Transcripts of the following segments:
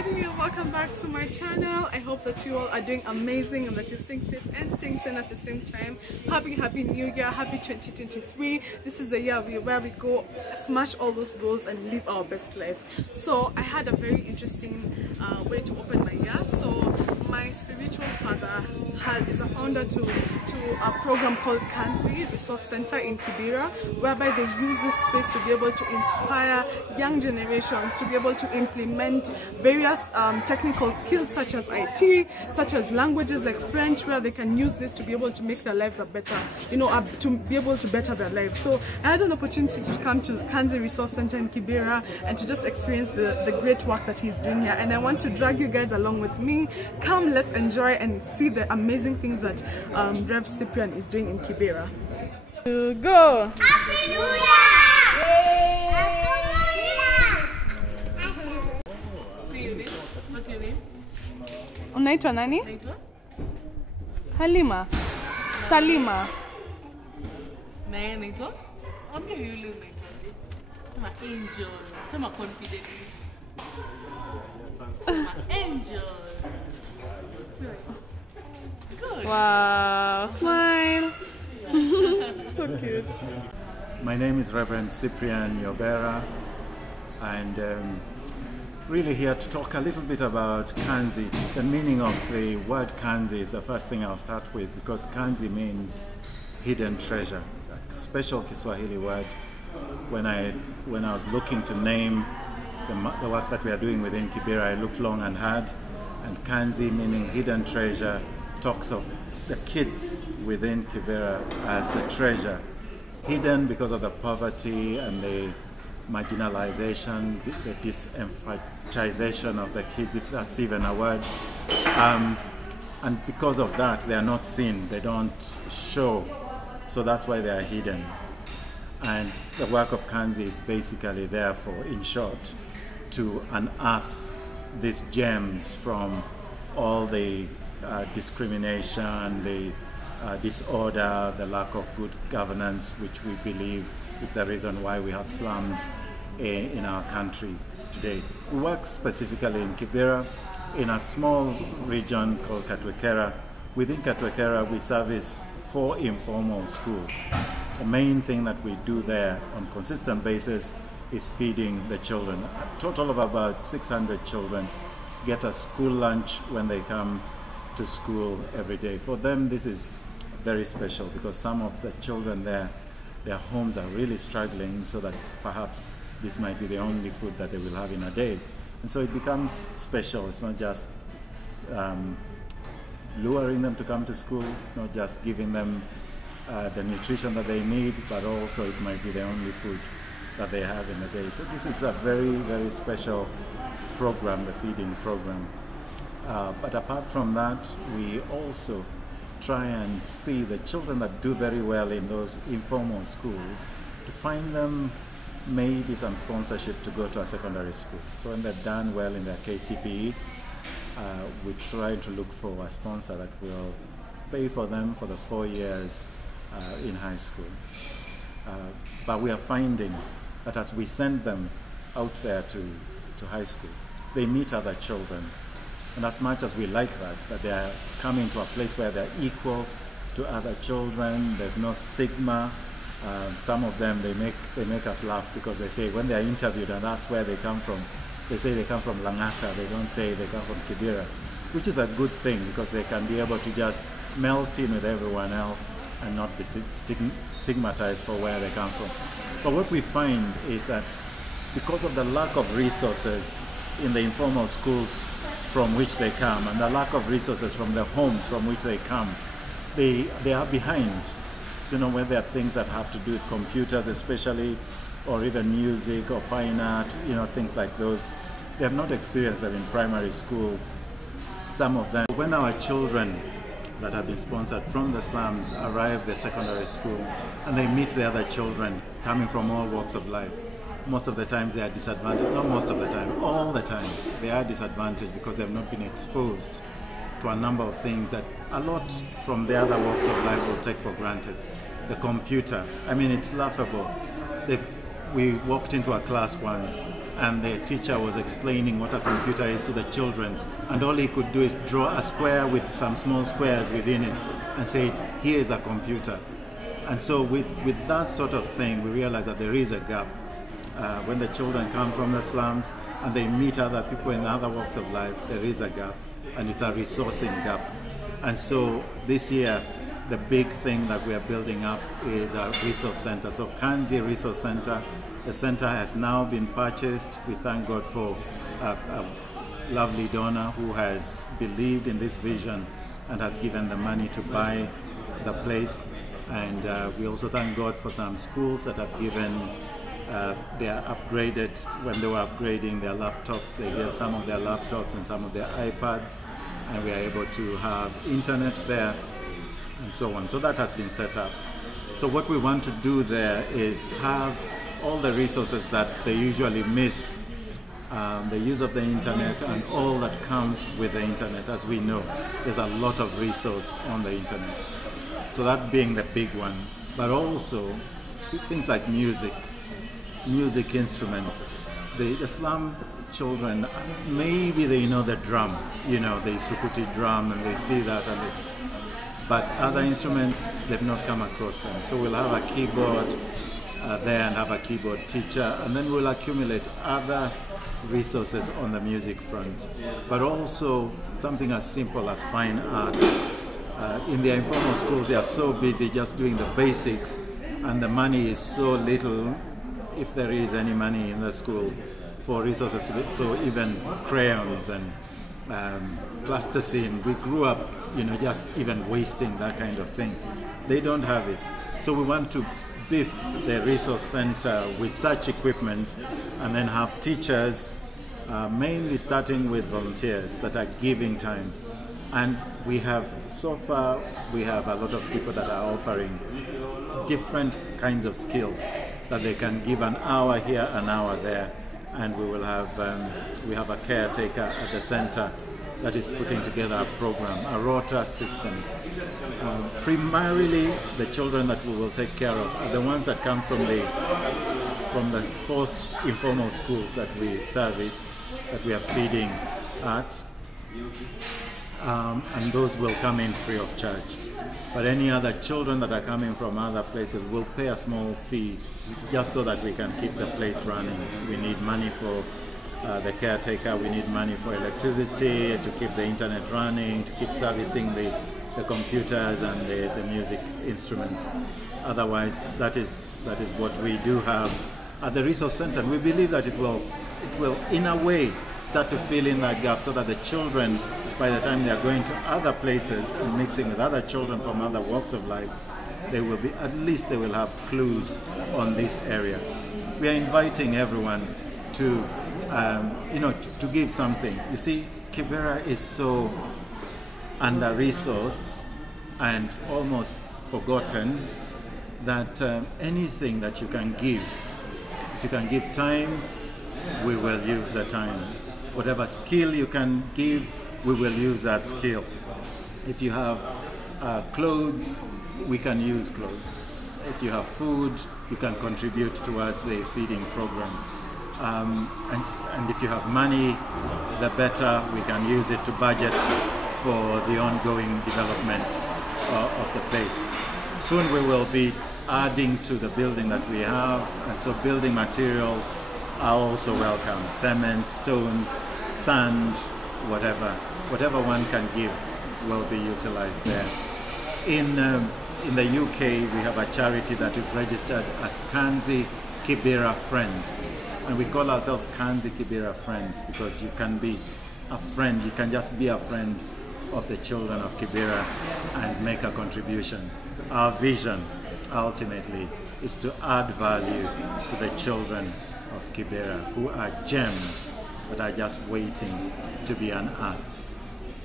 everybody, welcome back to my channel. I hope that you all are doing amazing and that you're staying safe and staying sane at the same time. Happy new year, happy 2023. This is the year where we go smash all those goals and live our best life. So I had a very interesting way to open my year. So my spiritual father is a founder to a program called Kanzi Resource Center in Kibera, whereby they use this space to be able to inspire young generations to be able to implement various technical skills such as IT, such as languages like French, where they can use this to be able to make their lives better, to be able to better their lives. So I had an opportunity to come to Kanzi Resource Center in Kibera and to just experience the great work that he's doing here. And I want to drag you guys along with me. Come, let's enjoy and see the amazing things that Rev Cyprian is doing in Kibera. Go! Happy New Year! What's your name? Unaitwa nani? Unaitwa? Halima. Salima. Na yeye anaitwa? Ambia yule unaitwaje? Kama Angel, kama confident. Kama Angel. Good. Wow, smile. So cute. My name is Reverend Cyprian Yobera, and really here to talk a little bit about Kanzi. The meaning of the word Kanzi is the first thing I'll start with, because Kanzi means hidden treasure. It's a special Kiswahili word. When I was looking to name the work that we are doing within Kibera, I looked long and hard, and Kanzi, meaning hidden treasure, talks of the kids within Kibera as the treasure, hidden because of the poverty and the marginalization, the disenfranchisation of the kids, if that's even a word. And because of that, they are not seen, they don't show, so that's why they are hidden. And the work of Kanzi is basically therefore, in short, to unearth these gems from all the discrimination, the disorder, the lack of good governance, which we believe is the reason why we have slums in our country today. We work specifically in Kibera, in a small region called Katwekera. Within Katwekera, we service 4 informal schools. The main thing that we do there on a consistent basis is feeding the children. A total of about 600 children get a school lunch when they come to school every day. For them, this is very special because some of the children there, their homes are really struggling, so that perhaps this might be the only food that they will have in a day. And so it becomes special. It's not just luring them to come to school, not just giving them the nutrition that they need, but also it might be the only food that they have in the day. So this is a very, very special program, the feeding program. But apart from that, we also try and see the children that do very well in those informal schools, to find them maybe some sponsorship to go to a secondary school. So when they've done well in their KCPE, we try to look for a sponsor that will pay for them for the 4 years in high school. But we are finding that as we send them out there to high school, they meet other children. And as much as we like that they are coming to a place where they're equal to other children, there's no stigma. Some of them, they make us laugh, because they say when they are interviewed and asked where they come from, they say they come from Langata, they don't say they come from Kibera, which is a good thing, because they can be able to just melt in with everyone else and not be stigmatized for where they come from. But what we find is that because of the lack of resources in the informal schools from which they come, and the lack of resources from the homes from which they come, they are behind. So, when there are things that have to do with computers especially, or even music or fine art, things like those, they have not experienced them in primary school, some of them. When our children that have been sponsored from the slums arrive at secondary school, and they meet the other children coming from all walks of life, most of the times they are disadvantaged. Not most of the time, all the time they are disadvantaged, because they have not been exposed to a number of things that a lot from the other walks of life will take for granted. The computer, I mean, it's laughable. we walked into a class once and the teacher was explaining what a computer is to the children, and all he could do is draw a square with some small squares within it and say, here is a computer. And so with that sort of thing, we realize that there is a gap. When the children come from the slums and they meet other people in other walks of life, there is a gap, and it's a resourcing gap. And so this year, the big thing that we are building up is a resource center. So Kanzi Resource Center, the center has now been purchased. We thank God for a lovely donor who has believed in this vision and has given the money to buy the place. And we also thank God for some schools that have given, they are upgraded. When they were upgrading their laptops, they gave some of their laptops and some of their iPads, and we are able to have internet there and so on. So that has been set up. So what we want to do there is have all the resources that they usually miss, the use of the internet and all that comes with the internet. As we know, there's a lot of resource on the internet. So that being the big one, but also things like music instruments. The slum children, maybe they know the drum, the sukuti drum, and they see that, but other instruments, they've not come across them. So we'll have a keyboard there and have a keyboard teacher, and then we'll accumulate other resources on the music front, but also something as simple as fine art. In the informal schools, they are so busy just doing the basics, and the money is so little, if there is any money in the school, for resources to be. So even crayons and plasticine, we grew up, just even wasting that kind of thing. They don't have it. So we want to beef the resource center with such equipment, and then have teachers, mainly starting with volunteers that are giving time. And so far, we have a lot of people that are offering different kinds of skills that they can give an hour here, an hour there. And we will have, we have a caretaker at the center that is putting together a program, a rota system. Primarily, the children that we will take care of are the ones that come from the 4 informal schools that we service, that we are feeding at. And those will come in free of charge. But any other children that are coming from other places will pay a small fee just so that we can keep the place running. We need money for the caretaker, we need money for electricity, to keep the internet running, to keep servicing the computers and the music instruments. Otherwise, that is what we do have at the resource center. We believe that it will in a way start to fill in that gap, so that the children, by the time they are going to other places and mixing with other children from other walks of life, they will have clues on these areas. We are inviting everyone to, to give something. You see, Kibera is so under-resourced and almost forgotten that anything that you can give, if you can give time, we will use the time. Whatever skill you can give, we will use that skill. If you have clothes, we can use clothes. If you have food, you can contribute towards the feeding program. And if you have money, the better. We can use it to budget for the ongoing development of the place. Soon we will be adding to the building that we have, and so building materials are also welcome. Cement, stone, sand, whatever one can give will be utilized there. In the UK, we have a charity that is registered as Kanzi Kibera Friends, and we call ourselves Kanzi Kibera Friends because you can be a friend, you can just be a friend of the children of Kibera and make a contribution. Our vision, ultimately, is to add value to the children of Kibera, who are gems that are just waiting to be unearthed.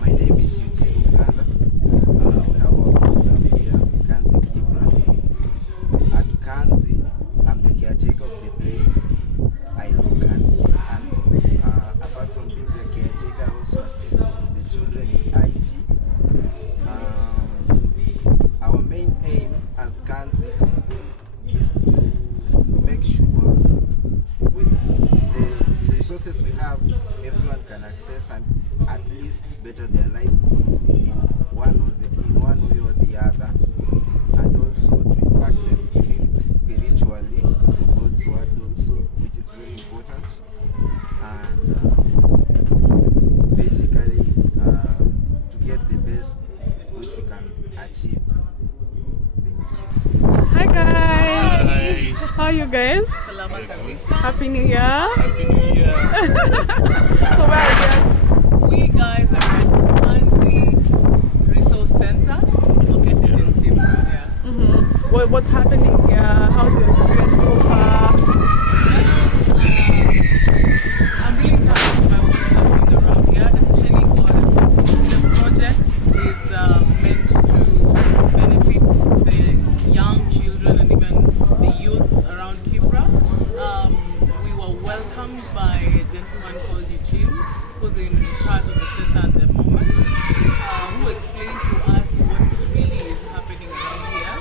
My name is Uganda. We have our program here, Kanzi Kibera. At Kanzi, I'm the caretaker of the place. I know Kanzi, and apart from being the caretaker, I also assist the children in IT. Our main aim as Kanzi is to make sure everyone can access and at least better their life in one way or the other, and also to impact them spiritually through God's word also, which is very important, and basically to get the best which we can achieve. Thank you. Hi guys! Hi. How are you guys? Salamat kabisa. Happy New Year! Happy New Year. So where are you at? We guys are at Kanzi Resource Center, located in Kibera. What's happening here? How's your experience so far? I'm really touched by what's happening around here, especially because the project is meant to benefit the young children and even the youth around Kibera. We were welcomed by a gentleman called Eugene, who's in charge of the center at the moment, who explained to us what really is happening around here.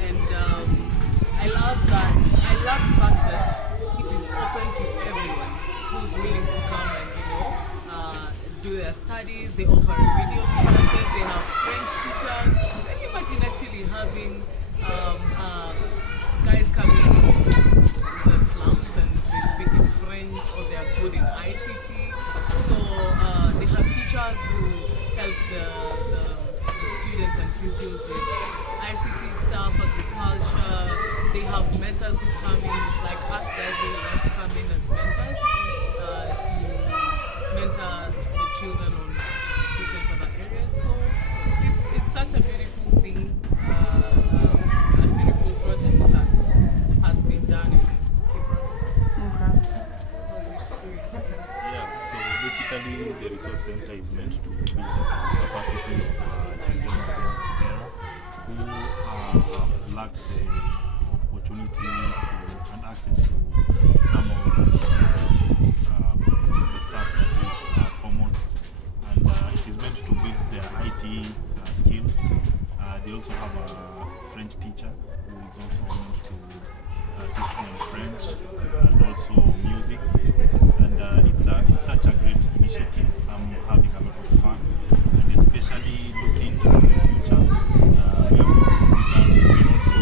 And I love the fact that it is open to everyone who's willing to come and do their studies. They offer video classes, they have French teachers. Can you imagine actually having guys coming from the slums and they speak in French, or they are good in ICT? So they have teachers who help the students and pupils with ICT stuff, agriculture. They have mentors who come in, like us guys who want to come in as mentors to mentor the children on different other areas. So it's such a beautiful thing, a beautiful project that has been done in Kibera. Yeah, so basically the resource center is meant to build the capacity of children within Kibera who have lacked the opportunity and access to some of the stuff that is common, and it is meant to build their IT skills. They also have a French teacher who is also meant to teach them French and also music, and it's such a great initiative. I'm having a lot of fun, and especially looking into the future where we can also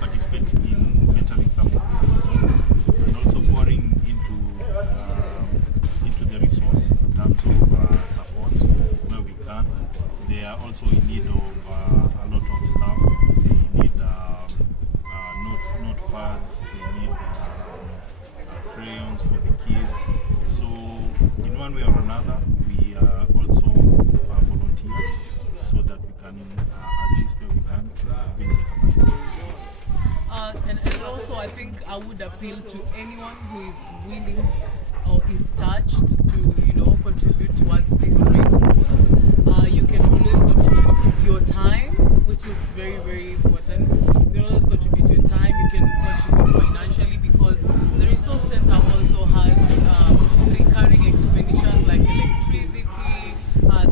participate in mentoring some of the kids, and also pouring into the resource in terms of support where we can. They are also in need of a lot of stuff. They need notepads, they need crayons for the kids. So in one way or another, we also volunteers so that we can assist where we can to build the capacity of the kids. And also, I think I would appeal to anyone who is willing or is touched to, contribute towards this great cause. You can always contribute your time, which is very, very important. You can always contribute your time. You can contribute financially, because the resource center also has recurring expenditures like electricity.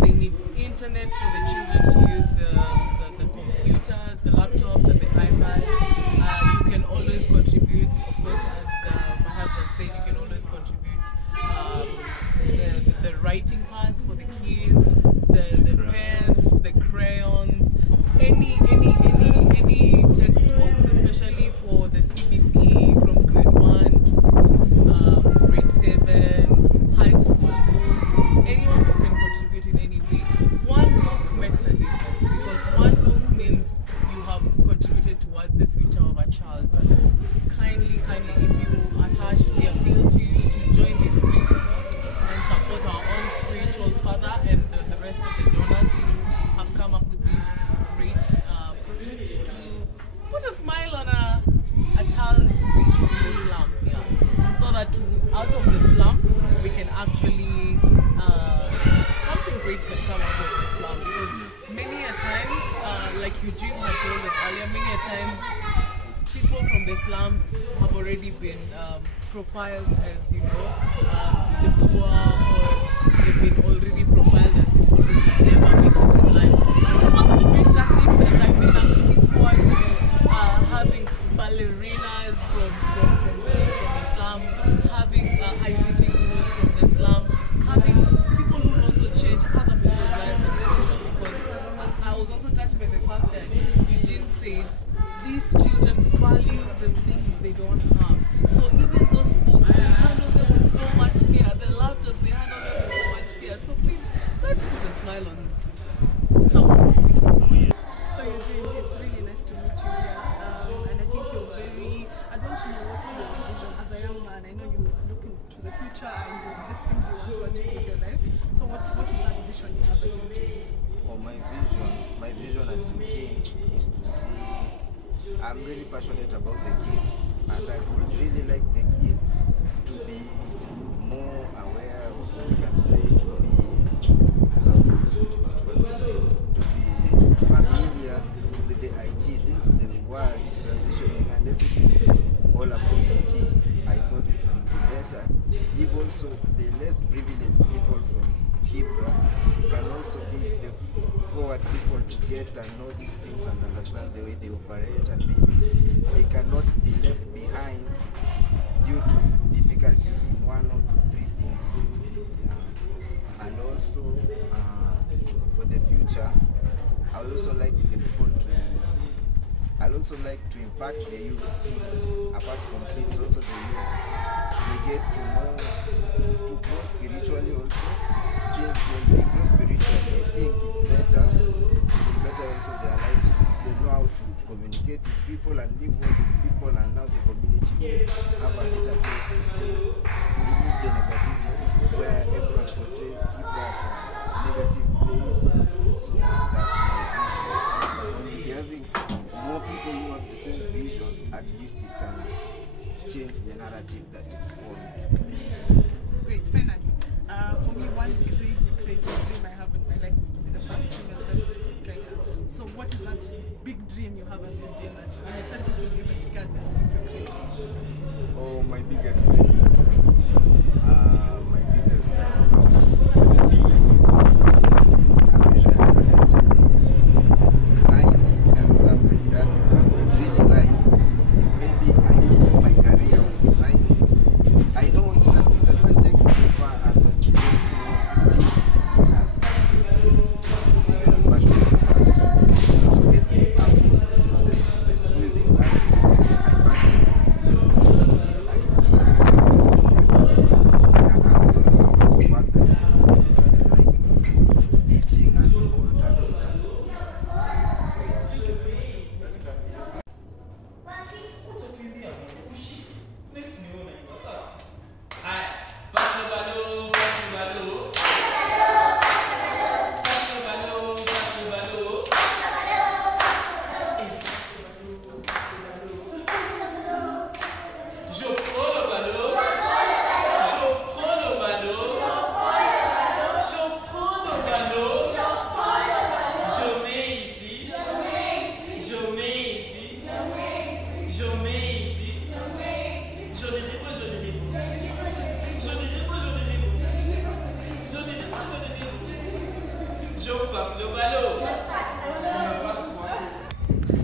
They need internet for the children to use the computers, the laptops, and the iPads. You can always contribute, of course, as my husband said, you can always contribute the writing pads for the kids, the pens, the crayons, any textbooks, especially for the CBC from grade 1 to grade 7, high school books. Anyone who can contribute in any way. One book makes a difference, because one book means you have contributed towards the future of a child. So kindly, if you are touched, we appeal to you to join this great cause and support our own spiritual father and the rest of the donors who have come up with this great project to put a smile on a child's face in the slum, so that out of the slum we can actually something great can come out of the slum. Because many a times, like Eugene had told us earlier, many a times people from the slums have already been profiled as, the poor, or they've been already profiled as people who can never make it in life. So how to make that difference? I'm looking forward to having ballerinas from the slum, having ICT groups future and these things you want to achieve with your life. So what is that vision you have as a teen? Oh, my vision as a teen is to see, I'm really passionate about the kids, and I would really like the kids to be more aware, we can say, to be familiar with the IT, since the world is transitioning and everything is all about IT. I thought it would be better if also the less privileged people from Kibera can also be the forward people to get and know these things and understand the way they operate, and maybe they cannot be left behind due to difficulties in 1 or 2, 3 things. Yeah. And also for the future, I would also like the people to, I'd also like to impact the youths, apart from kids, also the youths. They get to know, to grow spiritually also, since when they grow spiritually, I think it's better also their lives, since they know how to communicate with people and live well with people, and now the community will have a better place to stay, to remove the negativity where everyone portrays Kibera as a negative place. So that's my vision. Having more people who have the same vision, at least it can change the narrative that it's formed. Great, finally. For me, one crazy dream I have in my life is to be the first female president of Kenya. So what is that big dream you have as your dream that when you tell people you even scared that you're crazy? Oh, my biggest dream. My biggest dream. For me, I'm usually talented in designing and stuff like that. I would really like if maybe I grow my career on designing. I know it's something that will take me far, and when you don't know this as they are passionate about it, they also get the utmost of themselves, the skill they learn. I mastered this skill in IT, their hands also work with this like stitching and all that stuff. Thank you so much.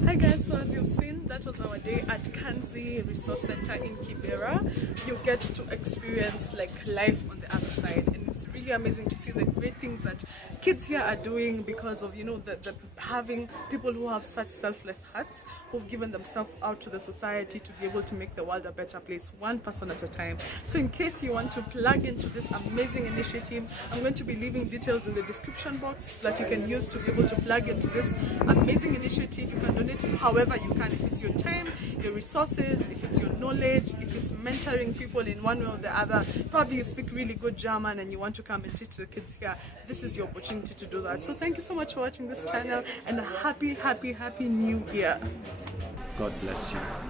Hi guys, so as you've seen, that was our day at Kanzi Resource Center in Kibera. You get to experience like life on the other side, and it's really amazing to see the great things that kids here are doing because of, you know, the having people who have such selfless hearts, who've given themselves out to the society to be able to make the world a better place, one person at a time. So in case you want to plug into this amazing initiative, I'm going to be leaving details in the description box that you can use to be able to plug into this amazing initiative. You can donate however you can, if it's your time, your resources, if it's your knowledge, if it's mentoring people in one way or the other. Probably you speak really good German and you want to come and teach the kids here. This is your opportunity to do that. So thank you so much for watching this channel, and a happy new year. God bless you.